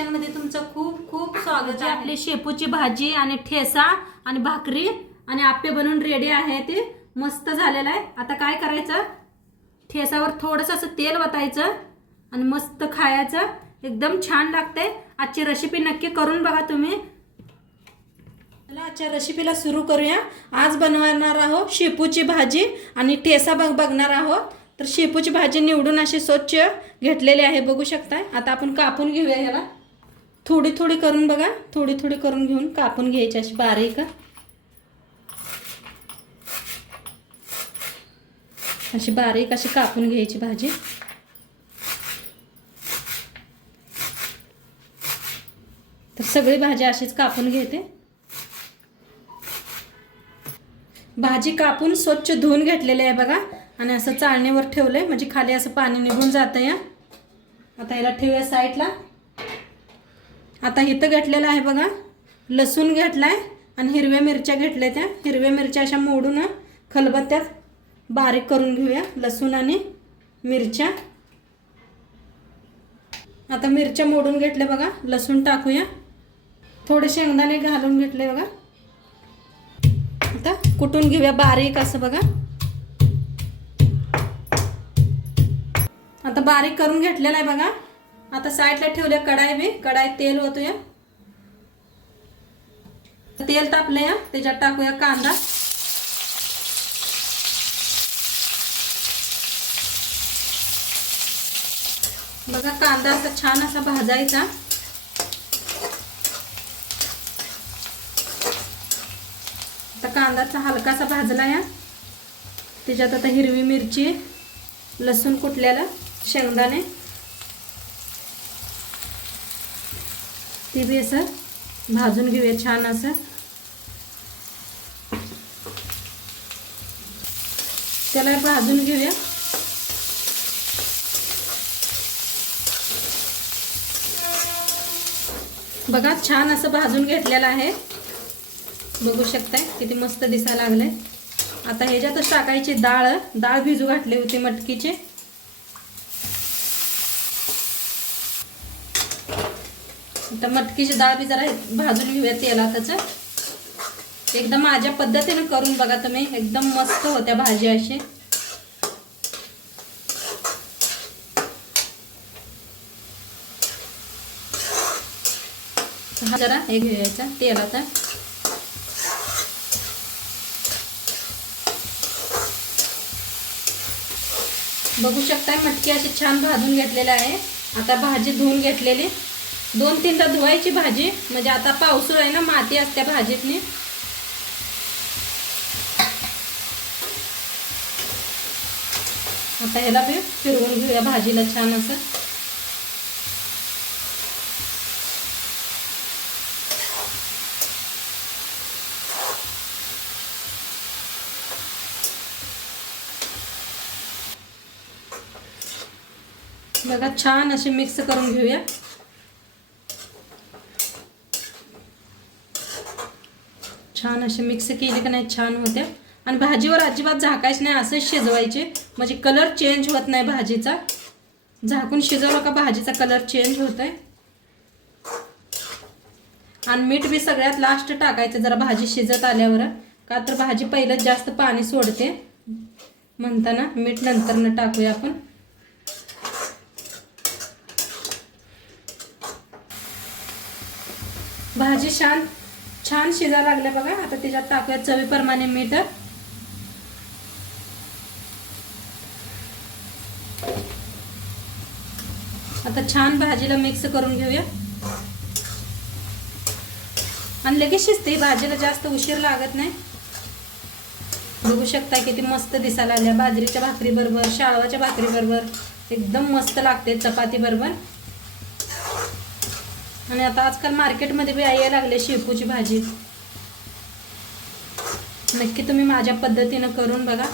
मध्ये तुमचं खूप खूप स्वागत जी आहे. आपली शेपूची भाजी आणि ठेसा आणि भाकरी आणि आप्पे बनवून रेडी आहे ते. मस्त झालेलं आहे. आता काय करायचं? ठेसावर थोडंसं असं तेल वतायचं आणि मस्त खायचं. एकदम छान लागते आजची रेसिपी नक्की करून बघा तुम्ही. चला आजच्या रेसिपीला सुरू करूया. आज बनवणार आहोत शेपूची भाजी आणि ठेसा बघ बघणार आहोत. तर शेपूची भाजी निवडून अशी स्वच्छ घेतलेली आहे. बघू शकताय. आता आपण कापून घेऊया ह्याला थोडी थोडी करून बघा. थोडी थोडी करून घेऊन कापून घ्यायची अशी बारीक. अशी बारीक अशी कापून घ्यायची भाजी. तर सगळी भाजी अशीच कापून घेते. भाजी कापून स्वच्छ धुवून घेतलेली आहे बघा. आणि असं चाळणीवर आहे म्हणजे खाली असं पाणी निघून जातं या आता याला ठेवूया साईडला आता इथं घेतलेलं आहे बघा. लसूण घेतला आहे आणि हिरव्या मिरच्या घेतल्या त्या. हिरव्या मिरच्या अशा मोडून खलबत्त्यात बारीक करून घेऊया. लसूण आणि मिरच्या. आता मिरच्या मोडून घेतल्या बघा. लसूण टाकूया. थोडे शेंगदाणे घालून घेतले बघा. आता कुटून घेऊया बारीक असं बघा. आता बारीक करून घेतलेला आहे बघा. आता साईडला ठेवले कढाई मी कढाई तेल होतोया तेल तापलं या त्याच्यात टाकूया कांदा. बघा कांदा असा छान असा भाजायचा. आता कांदाचा हलकासा भाजला या त्याच्यात आता हिरवी मिरची लसूण कुटल्याला शेंगदाणे. ते बी असं भाजून घेऊया छान असं. त्याला भाजून घेऊया. बघा छान असं भाजून घेतलेलं आहे. बघू शकताय किती मस्त दिसायला लागलंय. आता ह्याच्यातच टाकायची डाळ. डाळ भिजू घातली होती मटकीची. आता मटकीची डाळ बी जरा भाजून घेऊया तेला त्याचं एकदम माझ्या पद्धतीने करून बघा तुम्ही. एकदम मस्त होत्या भाजी अशी. हा जरा हे घेऊयाचा तेलाचा बघू शकताय मटकी अशी छान भाजून घेतलेली आहे. आता भाजी धुवून घेतलेली. दोन तीनदा धुवायची भाजी. म्हणजे आता पावसाळा आहे ना माती असते भाजीतनी आता ह्याला बी फिरवून घेऊया भाजीला छान असं. बघा छान असे मिक्स करून घेऊया. छान असे मिक्स केले का नाही छान होत्या. आणि भाजीवर अजिबात झाकायचं नाही असंच शिजवायचे. म्हणजे कलर चेंज होत नाही भाजीचा. झाकून शिजवलं का भाजीचा कलर चेंज होत आहे आणि मीठ बी सगळ्यात लास्ट टाकायचं जरा भाजी शिजत आल्यावर. का तर भाजी पहिलंच जास्त पाणी सोडते. म्हणताना मीठ नंतर टाकूया आपण. भाजी छान छान शिजायला लागल्या बघा. आता त्याच्यात टाकूया चवीप्रमाणे मीठ. आता छान भाजीला मिक्स करून घेऊया. आणि लगेच शिजते. भाजीला जास्त उशीर लागत नाही. बघू शकता किती मस्त दिसायला लागल्या. बाजरीच्या भाकरी बरोबर शाळवाच्या भाकरी बरोबर एकदम मस्त लागते चपाती बरोबर आणि आता आजकाल मार्केटमध्ये बी यायला लागले शेपूची भाजी. नक्की तुम्ही माझ्या पद्धतीनं करून बघा.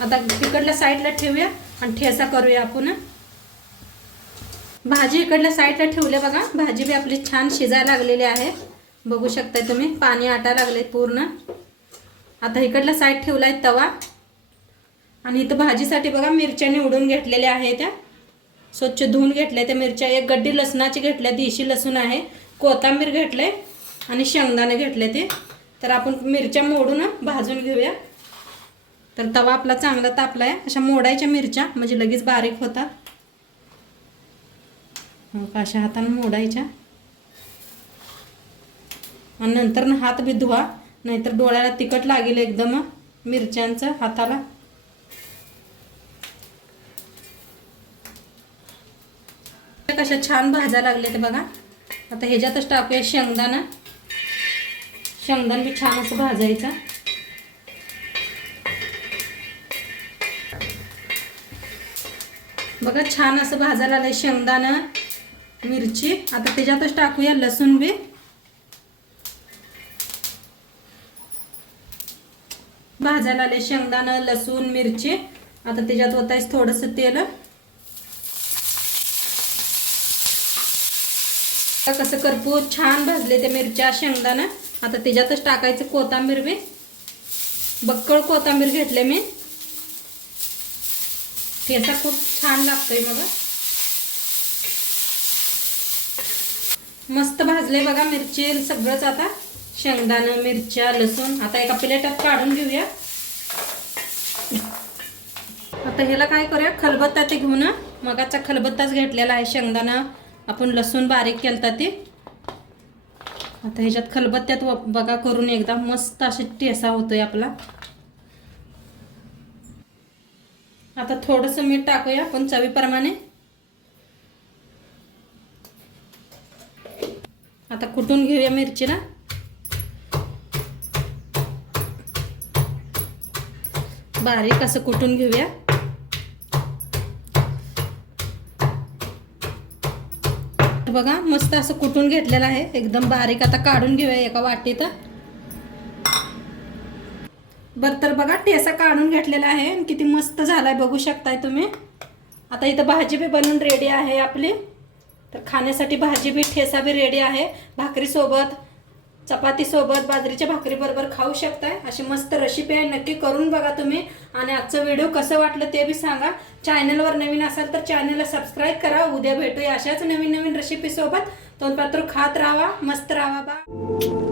आता तिकडल्या साईडला ठेवूया आणि ठेसा करूया आपण. भाजी इकडल्या साईडला ठेवल्या बघा. भाजी बी आपली छान शिजायला लागलेली आहे. बघू शकताय तुम्ही पाणी आटा लागले पूर्ण. आता इकडल्या साईड ठेवला आहे तवा. आणि इथं भाजीसाठी बघा मिरच्या निवडून घेतलेल्या आहेत. त्या स्वच्छ धुवून घेतल्या. त्या मिरच्या एक गड्डी लसणाची घेतल्या देशी लसूण आहे. कोथिंबीर घेतले आणि शेंगदाणे घेतले ते. तर आपण मिरच्या मोडून भाजून घेऊया. तर तवा आपला चांगला तापला आहे अशा मोडायच्या मिरच्या म्हणजे लगेच बारीक होतात. अशा हाताने मोडायच्या. आणि नंतर हात बी धुवा नाहीतर डोळ्याला तिखट लागेल एकदम मिरच्यांचं हाताला. कशा छान भाजा लागले ते बघा. आता ह्याच्यातच टाकूया शेंगदाणा. शेंगदाण बी छान असं भाजायचं. बघा छान असं भाजायला आलं शेंगदाणा मिरची. आता त्याच्यातच टाकूया लसूण बी. भाजायला आले शेंगदाणा लसूण मिरची. आता त्याच्यात होतायच थोडंसं तेल. कसं करपू? छान भाजले ते मिरच्या शेंगदाणा आता त्याच्यातच टाकायचं कोथांबीर बी. बक्कळ कोथांबीर घेतले मी. ठेचा खूप छान लागतोय मग मस्त भाजले बघा मिरची सगळंच आता. शेंगदाणं मिरच्या लसूण. आता एका प्लेटात काढून घेऊया. आता ह्याला काय करूया? खलबत्ता ते घेऊन. मगाचा खलबत्ताच घेतलेला आहे शेंगदाणा. आपण लसूण बारीक केलता ते. आता ह्याच्यात खलबत्त्यात व- बघा करून एकदा. मस्त असे ठेसा होतोय आपला. आता थोडंसं मीठ टाकूया आपण चवीप्रमाणे. आता कुटून घेऊया मिरचीला? बारीक असं कुटून घेऊया? बघा मस्त असं कुटून घेतलेलं आहे. एकदम बारीक आता काढून घेऊया एका वाटीत. बरं तर बघा ठेसा काढून घेतलेला आहे आणि किती मस्त झालाय बघू शकताय तुम्ही. आता इथं भाजी बी बनवून रेडी आहे आपली. तर खाण्यासाठी भाजी बी ठेसा बी रेडी आहे. भाकरीसोबत चपातीसोबत बाजरीच्या भाकरीबरोबर खाऊ शकताय. अशी मस्त रेसिपी आहे. नक्की करून बघा तुम्ही. आणि आजचं व्हिडिओ कसं वाटलं ते बी सांगा. चॅनलवर नवीन असाल तर चॅनलला सबस्क्राईब करा. उद्या भेटूया अशाच नवीन नवीन रेसिपीसोबत तोंडपात्र खात राहा. मस्त राहा बा